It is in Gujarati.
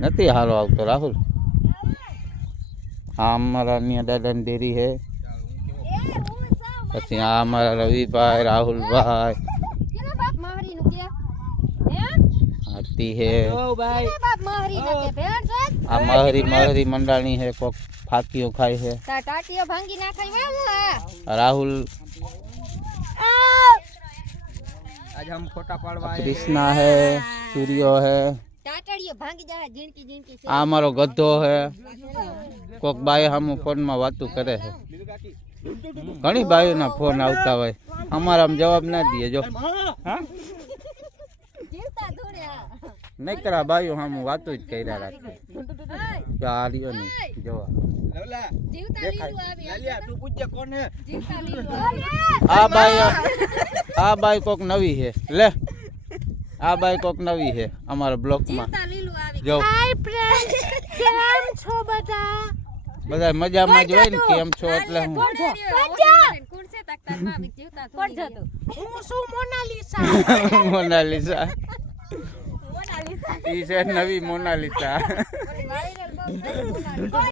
નથી હારો આવતો રાહુલ. આ અમારા અહીંયા દાદાની ડેરી છે. પછી આ અમારા રવિભાઈ, રાહુલભાઈ, હાથી છે. આ મહરી મંડાણી છે, કોક ફાકીઓ ખાય છે. રાहुल आज हम फोटा पाड़वा कृष्णा है, सूर्यो है. આ અમારો ગધો છે. કોક બાઈ હમ ફોન માં વાતું કરે છે. ઘણી બાઈઓના ફોન આવતા હોય, અમારા જવાબ ના દે. જો નહીં કરા બાઈઓ હમ વાતું જ કર્યા રાખે. આ રહ્યો નહીં જવાબ. આ બાઈ કોક નવી છે. લે આ બાઈ કોક નવી છે અમારા બ્લોક માં. જો બધા મજામાં જ હોય ને, કેમ છો એટલે હું મોનાલિસા ઈ છે નવી મોનાલિસા.